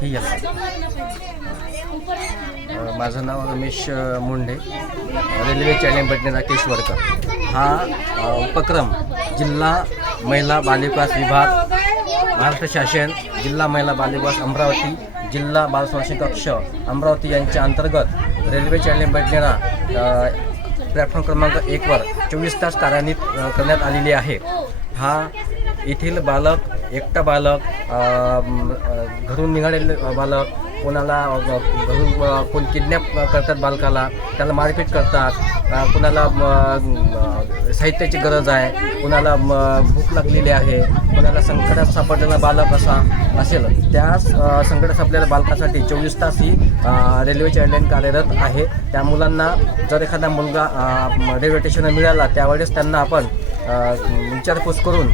ही माझं नाव Ramesh Munde, railway challenge बटनेचा केस worker. हा उपक्रम जिल्हा महिला बालविकास विभाग, महाराष्ट्र शासन, जिल्हा महिला बालविकास अमरावती, जिल्हा बाल संरक्षण कक्ष अमरावती यांच्या अंतर्गत रेल्वे चॅलेंज बटनेरा प्लॅटफॉर्म क्रमांक 1 वर 24 तास कार्यान्वित करण्यात आलेली आहे। हा येथील बालक, एकटा बालक, घरून निघालेले बालक, कोणाला घरून कोण किडनॅप करतात बालकाला, त्याला मारपीट करतात, कोणाला साहित्याची गरज आहे, कोणाला भूक लागलेली आहे, कोणाला संकटात सापडलेला बालक असेल, त्या संकटात सापडलेल्या बालकासाठी 24 तास ही रेल्वे चॅलेंज कार्यरत आहे। त्या मुलांना जर एखादा मुलगा रेल्वे स्टेशनला मिळाला त्यावेळेस त्यांना आपण विचारपूस करून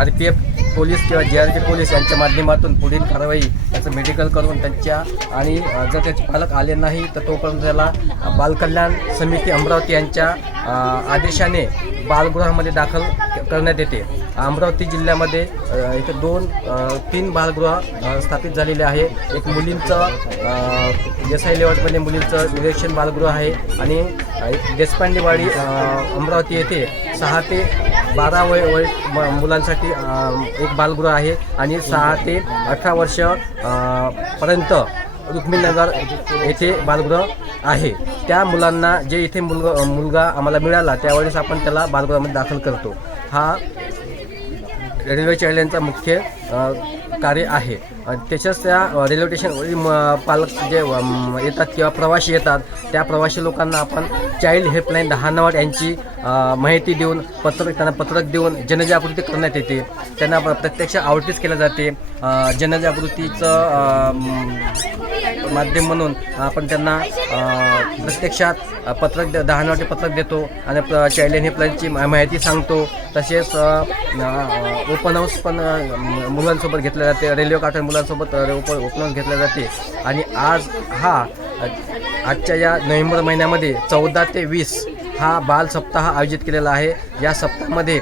RPF पोलीस किंवा JRP पोलीस यांच्या माध्यमातून पुढील कारवाई त्याचं मेडिकल करून त्यांच्या आणि जर त्याचे पालक आले नाही तर तोपर्यंत त्याला बालकल्याण समिती अमरावती यांच्या आदेशाने बालगृहामध्ये दाखल करण्यात येते। अमरावती जिल्ह्यामध्ये इथे 2-3 बालगृह स्थापित झालेले आहे। एक मुलींचं SI लेआउटमध्ये मुलींचं निरीक्षण बालगृह आहे आणि एक देशपांडेवाडी अमरावती येथे 6 ते 12 वय मुलांसाठी एक बालगृह आहे आणि 6 ते 18 वर्ष पर्यंत रुक्मिणीनगर येथे बालगृह आहे। त्या मुलांना जे इथे मुलगा आम्हाला मिळाला त्यावेळेस आपण त्याला बालगृहामध्ये दाखल करतो। हा रेल्वे चॅलेंजचा मुख्य कार्य आहे। त्याच्याच त्या रेल्वे स्टेशनवरील पालक जे येतात किंवा प्रवासी येतात त्या प्रवासी लोकांना आपण चाइल्ड हेल्पलाईन 10 नंबर यांची माहिती देऊन त्यांना पत्रक देऊन जनजागृती करण्यात येते। त्यांना प्रत्यक्ष आउटरीच केलं जाते। जनजागृतीचं माध्यम म्हणून आपण त्यांना प्रत्यक्षात पत्रक 10 नंबरचे पत्रक देतो आणि चाइल्ड हेल्पलाईनची माहिती सांगतो। तसेच ओपन हाऊस पण मुलांसोबत घेतलं जाते, रेल्वे काठर मुलांसोबत ओपन हाऊस घेतलं जाते। आणि आजच्या या नोव्हेंबर महिन्यामध्ये 14 ते 20 हा बाल सप्ताह आयोजित केलेला आहे। या सप्ताहामध्ये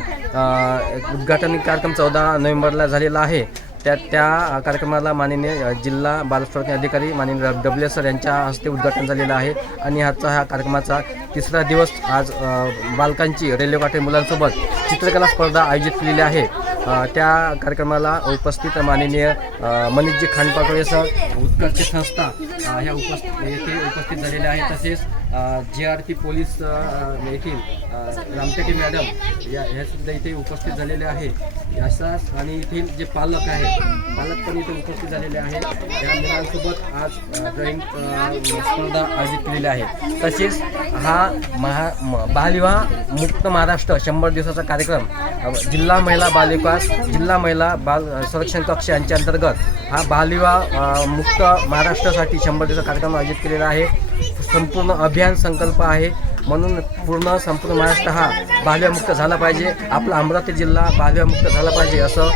उद्घाटन कार्यक्रम 14 नोव्हेंबरला झालेला आहे। त्या कार्यक्रमाला माननीय जिल्हा बाल संरक्षण अधिकारी माननीय WS सर यांच्या हस्ते उद्घाटन झालेलं आहे। आणि हा कार्यक्रमाचा 3रा दिवस आज बालकांची रेल्वे काठर मुलांसोबत चित्रकला स्पर्धा आयोजित केलेली आहे। त्या कार्यक्रमाला उपस्थित माननीय मनीषजी खांडपाटोळे सर, उत्कर्ष संस्था येथे उपस्थित झालेले आहेत। तसेच JRP पोलीस येथील रामटेके मॅडम ह्या सुद्धा इथे उपस्थित झालेले आहे। असाच आणि येथील जे पालक पण इथे उपस्थित झालेले आहेत। या मुलांसोबत आज ड्रॉइंग स्पर्धा आयोजित केलेली आहे। तसेच हा बालविवाह मुक्त महाराष्ट्र 100 दिवसाचा कार्यक्रम जिल्हा महिला बालविकास, जिल्हा महिला बाल संरक्षण कक्ष यांच्या अंतर्गत हा बालविवाह मुक्त महाराष्ट्रासाठी 100 दिवसाचा कार्यक्रम आयोजित केलेला आहे। संपूर्ण अभियान संकल्प आहे, म्हणून संपूर्ण महाराष्ट्र हा बालविवाहमुक्त झाला पाहिजे। आपला अमरावती जिल्हा बालविवाहमुक्त झाला पाहिजे असं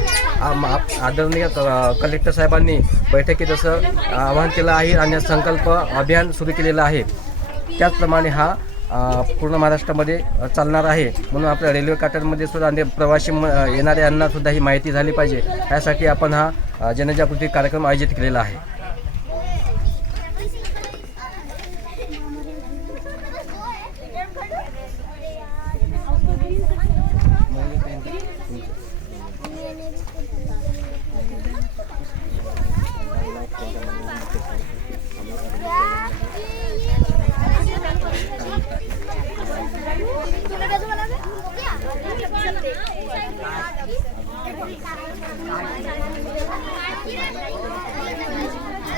आदरणीय कलेक्टर साहेबांनी बैठकीत असं आवाहन केलं आहे आणि संकल्प अभियान सुरू केलेलं आहे। त्याचप्रमाणे हा पूर्ण महाराष्ट्रामध्ये चालणार आहे। म्हणून आपल्या रेल्वे काठरमध्ये सुद्धा प्रवासी येणाऱ्यांना सुद्धा ही माहिती झाली पाहिजे, यासाठी आपण हा जनजागृती कार्यक्रम आयोजित केलेला आहे।